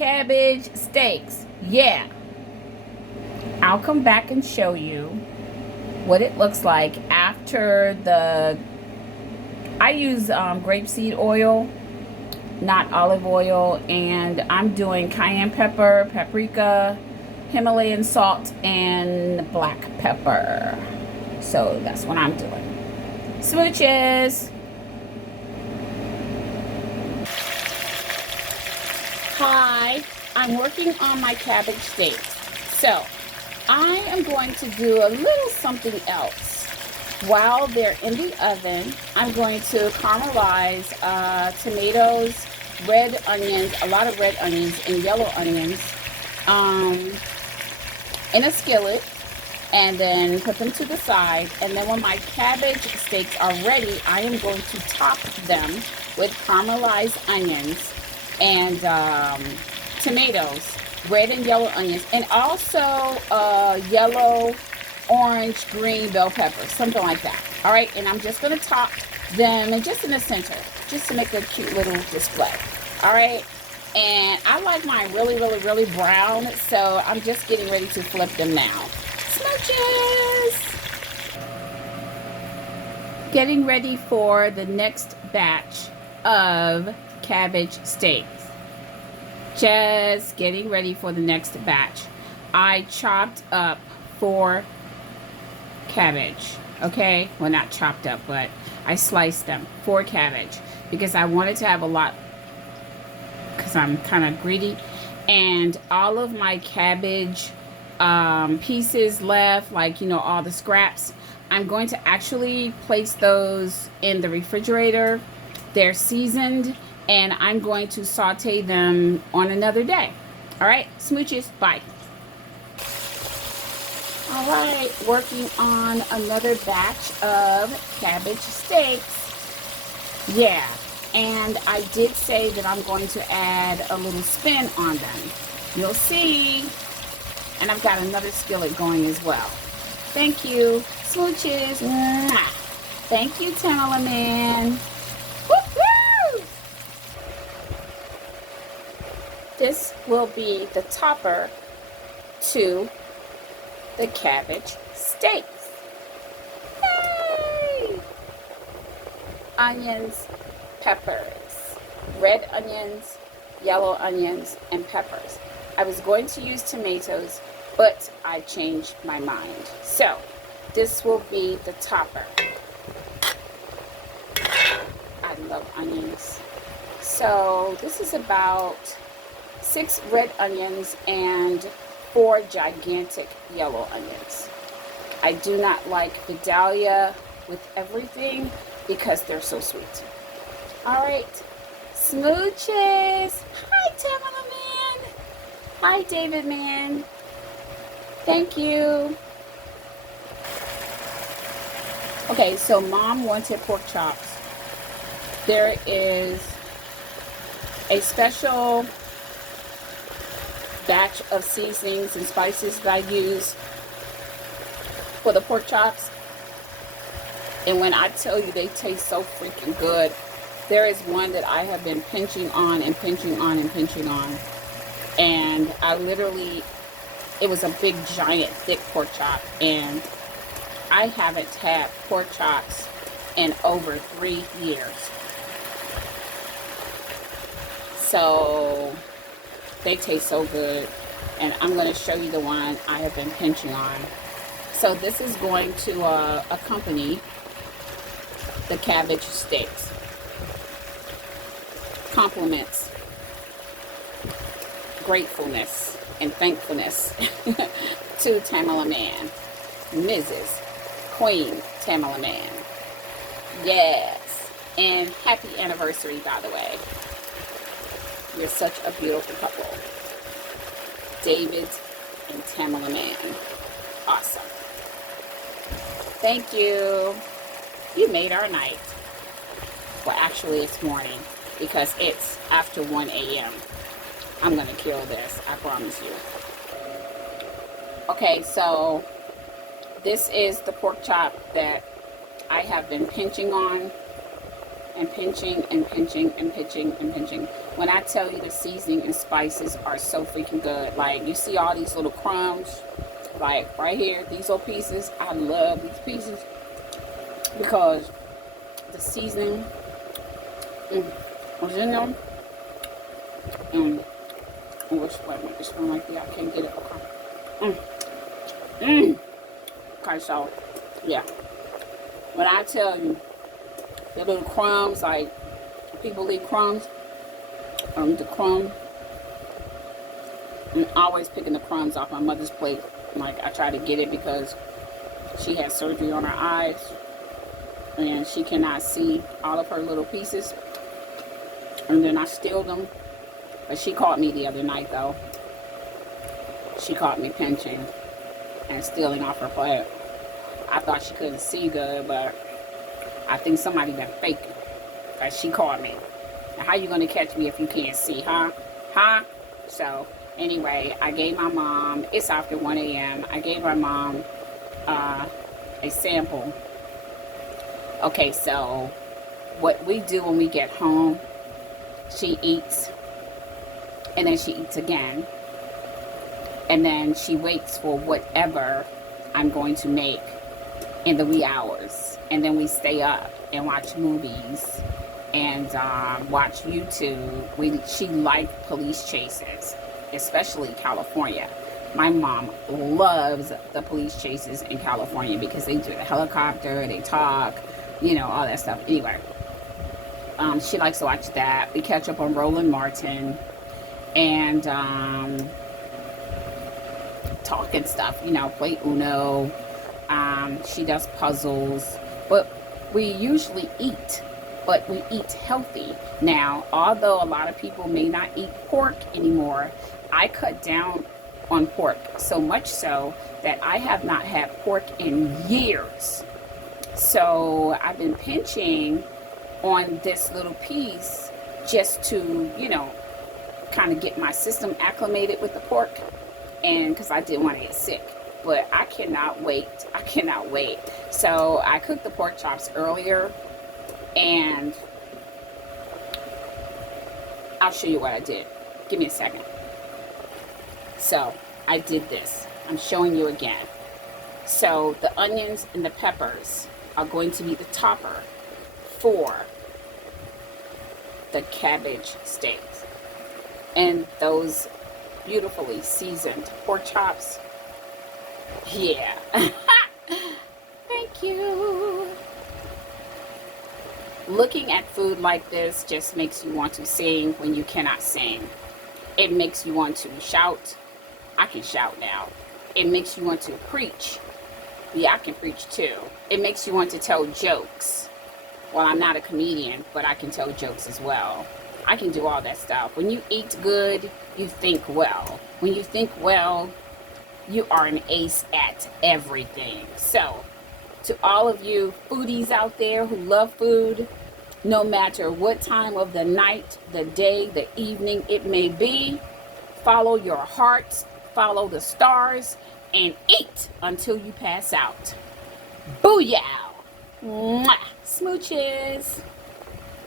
cabbage steaks. Yeah. I'll come back and show you what it looks like after I use grapeseed oil, not olive oil, and I'm doing cayenne pepper, paprika, Himalayan salt, and black pepper. So that's what I'm doing. Smooches! Hi, I'm working on my cabbage steaks. So I am going to do a little something else. While they're in the oven, I'm going to caramelize tomatoes, red onions, a lot of red onions and yellow onions in a skillet, and then put them to the side. And then when my cabbage steaks are ready, I am going to top them with caramelized onions and tomatoes, red and yellow onions, and also yellow, orange, green bell pepper, something like that. All right, and I'm just going to top them and just in the center, just to make a cute little display. All right, and I like mine really, really, really brown, so I'm just getting ready to flip them now. Smooches! Getting ready for the next batch of cabbage steaks. Just getting ready for the next batch. I chopped up 4 cabbage. Okay, well, not chopped up, but I sliced them 4 cabbage because I wanted to have a lot, because I'm kind of greedy, and all of my cabbage pieces left, like, you know, all the scraps, I'm going to actually place those in the refrigerator. They're seasoned, and I'm going to saute them on another day. All right, smooches, bye. All right, working on another batch of cabbage steaks. Yeah, and I did say that I'm going to add a little spin on them. You'll see. And I've got another skillet going as well. Thank you. Smooches. Mwah. Thank you, Tamala Man. Woo-hoo! This will be the topper to the cabbage steaks. Yay! Onions, peppers, red onions, yellow onions, and peppers. I was going to use tomatoes, but I changed my mind. So this will be the topper. I love onions. So this is about 6 red onions and 4 gigantic yellow onions. I do not like Vidalia with everything because they're so sweet. All right, smooches. Hi, Tamala Man. Hi, David Man. Thank you. Okay, so Mom wanted pork chops. There is a special batch of seasonings and spices that I use for the pork chops. And when I tell you they taste so freaking good, there is one that I have been pinching on and pinching on and pinching on. And I literally, it was a big, giant, thick pork chop. And I haven't had pork chops in over 3 years. So they taste so good. And I'm going to show you the one I have been pinching on. So this is going to accompany the cabbage steaks. Compliments, gratefulness, and thankfulness to Tamala Man, Mrs. Queen Tamala Man. Yes, and happy anniversary, by the way. You're such a beautiful couple. David and Tamala Man. Awesome. Thank you. You made our night. Well, actually, it's morning because it's after 1 a.m. I'm going to kill this. I promise you. Okay, so this is the pork chop that I have been pinching on and pinching and pinching and pinching and pinching. When I tell you the seasoning and spices are so freaking good, like you see all these little crumbs, like right here, these little pieces. I love these pieces because the seasoning was in them. Wait a minute, this one like that, I can't get it. Okay. Okay, so yeah. When I tell you the little crumbs, like people eat crumbs, the crumb, I'm always picking the crumbs off my mother's plate. Like I try to get it because she had surgery on her eyes and she cannot see all of her little pieces. And then I steal them. But she caught me the other night though. She caught me pinching and stealing off her plate. I thought she couldn't see good, but I think somebody been faking. Because she caught me. Now, how you going to catch me if you can't see, huh? Huh? So, anyway, I gave my mom, it's after 1 a.m. I gave my mom a sample. Okay, so what we do when we get home, she eats, and then she eats again. And then she waits for whatever I'm going to make in the wee hours, and then we stay up and watch movies and watch YouTube. She liked police chases, especially California. My mom loves the police chases in California because they do the helicopter, they talk, you know, all that stuff. Anyway, she likes to watch that. We catch up on Roland Martin and talk and stuff, you know, play Uno. She does puzzles, but we usually eat, but we eat healthy. Now, although a lot of people may not eat pork anymore, I cut down on pork, so much so that I have not had pork in years. So I've been pinching on this little piece just to, you know, kind of get my system acclimated with the pork, and because I didn't want to get sick. But I cannot wait. I cannot wait. So I cooked the pork chops earlier, and I'll show you what I did. Give me a second. So I did this. I'm showing you again. So the onions and the peppers are going to be the topper for the cabbage steaks. And those beautifully seasoned pork chops. Yeah. Thank you. Looking at food like this just makes you want to sing when you cannot sing. It makes you want to shout. I can shout now. It makes you want to preach. Yeah, I can preach too. It makes you want to tell jokes. Well, I'm not a comedian, but I can tell jokes as well. I can do all that stuff. When you eat good, you think well. When you think well, you are an ace at everything. So, to all of you foodies out there who love food, no matter what time of the night, the day, the evening it may be, follow your hearts, follow the stars, and eat until you pass out. Booyah! Mwah! Smooches!